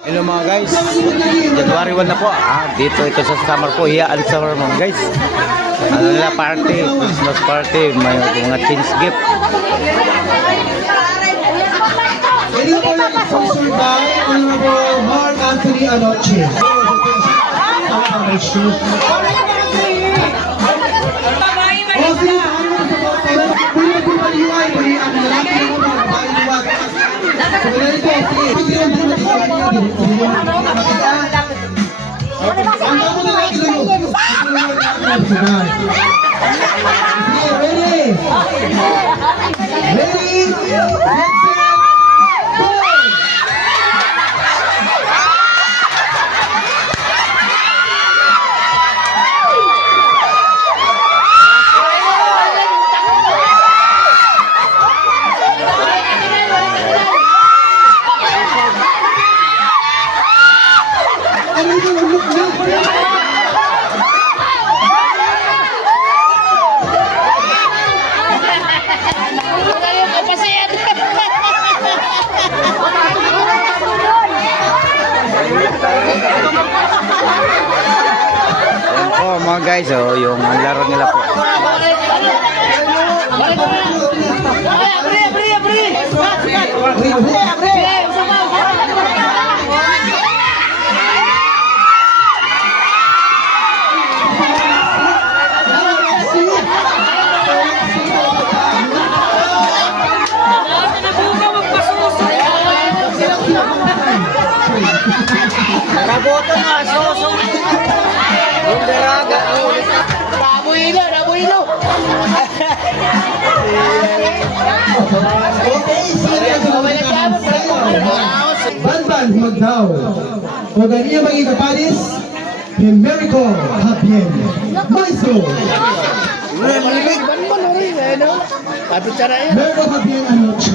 Hello mga guys, January 1 na po. Dito ito sa summer po, hiyaan summer mga guys. Ano nila party, Christmas party, may mga change gift. Ito po yung sponsored by Honorable Mark Anthony Anoche. Yan po mga guys, oh, yung laro nila po. Naboto nga, soso. Yung daraga. Rabo ilo, rabo ilo. Okay, Banban Magdaw. O ganyan maging kapalis, Miracle Hapien. Maestro. Miracle Hapien Anoche.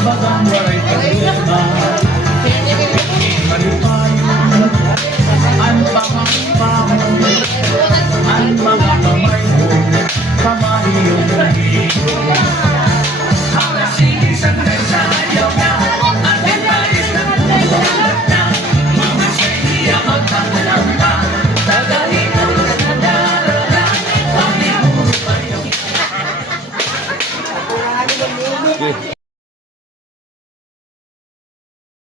Bagang waray